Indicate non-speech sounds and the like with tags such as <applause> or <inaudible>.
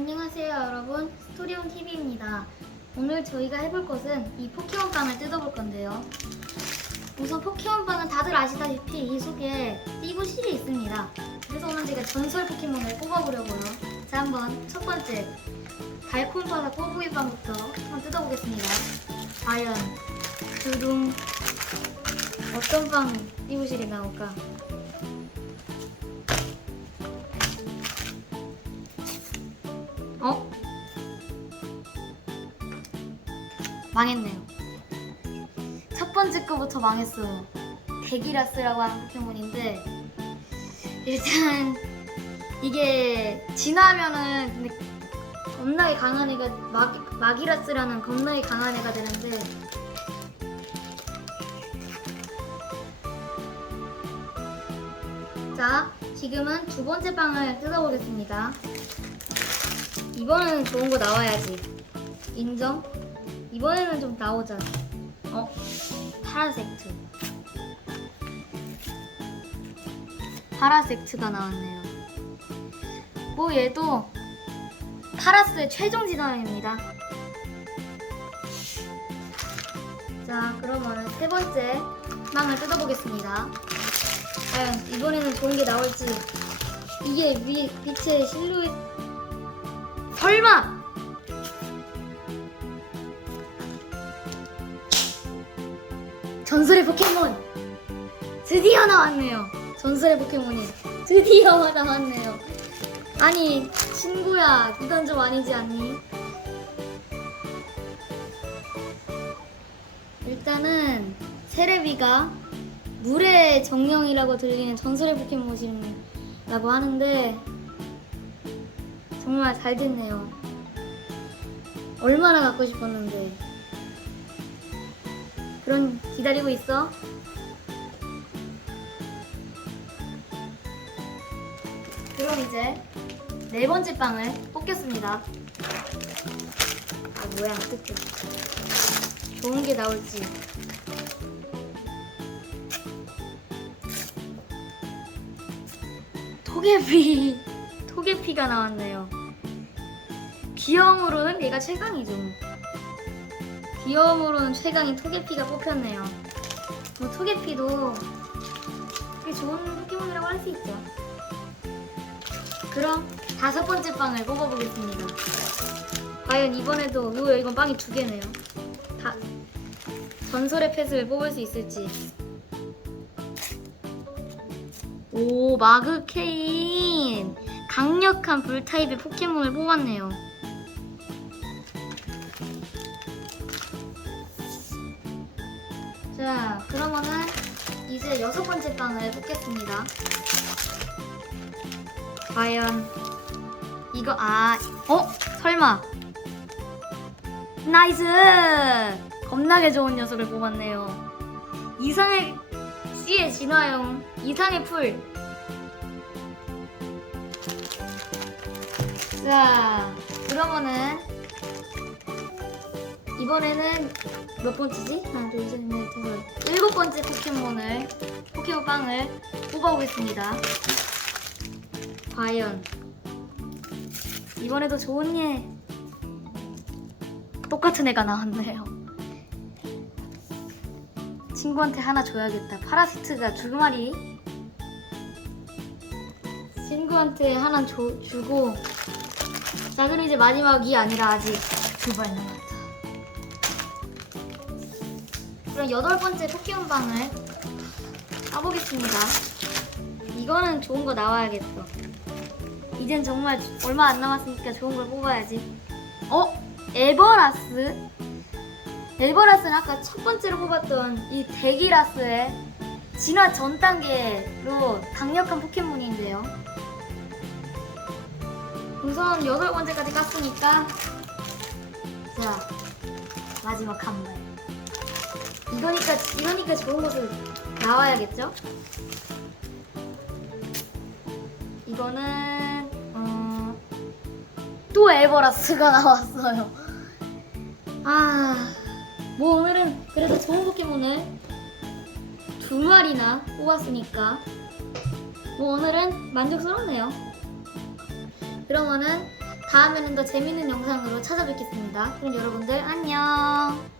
안녕하세요 여러분 스토리온 TV입니다. 오늘 저희가 해볼 것은 이 포켓몬빵을 뜯어볼 건데요. 우선 포켓몬빵은 다들 아시다시피 이 속에 띠부 실이 있습니다. 그래서 오늘 제가 전설 포켓몬을 뽑아보려고요. 자 한번 첫 번째 달콤 바다 꼬부기빵부터 한번 뜯어보겠습니다. 과연 두둥 어떤 빵 띠부 실이 나올까? 어? 망했네요. 첫 번째 거부터 망했어요. 데기라스라고 하는 포켓몬인데 일단 이게 진화하면은 근데 겁나게 강한 애가 막, 마기라스라는 겁나게 강한 애가 되는데 자 지금은 두 번째 빵을 뜯어보겠습니다. 이번에는 좋은 거 나와야지. 인정? 이번에는 좀 나오자. 어? 파라섹트. 파라섹트가 나왔네요. 뭐 얘도 파라스의 최종 진화입니다. 자, 그러면 세 번째 망을 뜯어보겠습니다. 과연 이번에는 좋은 게 나올지. 이게 위, 빛의 실루엣 설마! 전설의 포켓몬! 드디어 나왔네요. 전설의 포켓몬이 드디어 <laughs> 나왔네요. 아니, 친구야, 그건 좀 아니지 않니? 일단은 세레비가 물의 정령이라고 들리는 전설의 포켓몬이라고 하는데 정말 잘 됐네요. 얼마나 갖고 싶었는데. 그럼 기다리고 있어. 그럼 이제 네 번째 빵을 뽑겠습니다. 아 뭐야 어떡해. 좋은 게 나올지. 토개피 <laughs> 토개피가 나왔네요. 귀여움으로는 얘가 최강이죠. 귀여움으로는 최강인 토개피가 뽑혔네요. 뭐 토개피도 꽤 좋은 포켓몬이라고 할 수 있죠. 그럼 다섯 번째 빵을 뽑아보겠습니다. 과연 이번에도 오 이건 빵이 두 개네요. 다 전설의 펫을 뽑을 수 있을지. 오 마그케인 강력한 불타입의 포켓몬을 뽑았네요. 자 그러면은 이제 여섯 번째 빵을 뽑겠습니다. 과연 이거 아 어? 설마 나이스 겁나게 좋은 녀석을 뽑았네요. 이상의 C의 진화용 이상의 풀. 자, 그러면은 이번에는 몇 번째지? 하나, 둘, 셋, 넷, 다섯, 일곱 번째 포켓몬을 포켓몬 빵을 뽑아오겠습니다. 과연 이번에도 좋은 예 똑같은 애가 나왔네요. 친구한테 하나 줘야겠다. 파라시트가 두 마리. 친구한테 하나 줘, 주고. 자, 그럼 이제 마지막이 아니라 아직 두발 남았다. 그럼 여덟 번째 포켓몬방을 까보겠습니다. 이거는 좋은 거 나와야겠어. 이젠 정말 얼마 안 남았으니까 좋은 걸 뽑아야지. 어? 에버라스? 에버라스는 아까 첫 번째로 뽑았던 이 데기라스의 진화 전 단계로 강력한 포켓몬인데요. 우선 여덟 번째까지 깠으니까 자 마지막 한 발. 이거니까 이거니까 좋은 것을 나와야겠죠? 이거는 어, 또 에버라스가 <laughs> 나왔어요. 아, 뭐 오늘은 그래도 좋은 포켓몬을 두 마리나 뽑았으니까 뭐 오늘은 만족스럽네요. 그러면은 다음에는 더 재밌는 영상으로 찾아뵙겠습니다. 그럼 여러분들 안녕.